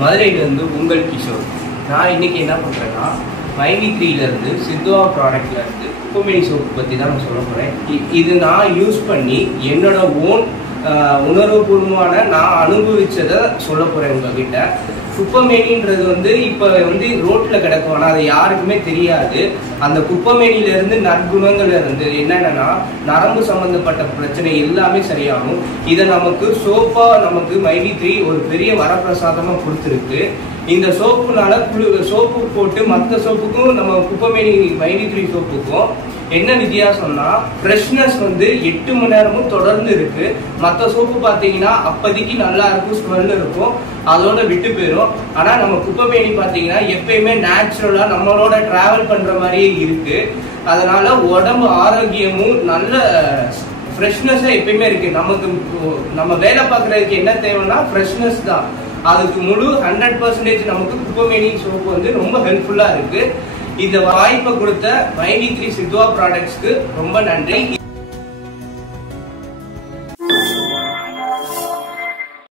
மதுரையிலேருந்து உங்கள் கிஷோர். நான் இன்னைக்கு என்ன பண்ணுறேன்னா, மைவி3லேருந்து சித்துவா ப்ராடக்ட்லேருந்து குப்பமேனி சோப்பு பற்றி தான் நான் சொல்ல போகிறேன். இது நான் யூஸ் பண்ணி என்னோட ஓன் உணர்வுபூர்வமான நான் அனுபவிச்சதை சொல்ல போகிறேன் உங்ககிட்ட. குப்பமேனின்றது இப்போ ரோட்டில் கிடக்கும், ஆனால் அது யாருக்குமே தெரியாது. அந்த குப்பமேனியிலேருந்து நற்குணங்கள் என்னென்னா, நரம்பு சம்மந்தப்பட்ட பிரச்சனை எல்லாமே சரியாகும். இதை நமக்கு சோப்பாக நமக்கு மைவி3 ஒரு பெரிய வரப்பிரசாதமாக கொடுத்துருக்கு. இந்த சோப்புனால சோப்பு போட்டு மற்ற சோப்புக்கும் நம்ம குப்பமேனி மைவி3 சோப்புக்கும் என்ன வித்தியாசம்னா, ஃப்ரெஷ்னஸ் 8 மணி நேரமும் தொடர்ந்து இருக்கு. மற்ற சோப்பு பார்த்தீங்கன்னா அப்போதைக்கு நல்லா இருக்கும், ஸ்மெல் இருக்கும், அதோட விட்டு போயிடும். ஆனால் நம்ம குப்பமேனி பார்த்தீங்கன்னா எப்பயுமே நேச்சுரலா நம்மளோட டிராவல் பண்ற மாதிரியே இருக்கு. அதனால உடம்பு ஆரோக்கியமும் நல்ல ஃப்ரெஷ்னஸா எப்பயுமே இருக்கு. நம்ம வேலை பார்க்கறதுக்கு என்ன தேவைன்னா ஃப்ரெஷ்னஸ் தான். அதுக்கு முழு 100% நமக்கு குப்பமேனி சோப்பு ரொம்ப ஹெல்ப்ஃபுல்லா இருக்கு. இந்த வாய்ப்பை கொடுத்த மைவி3 சித்துவா ப்ராடக்ட்ஸ்க்கு ரொம்ப நன்றி.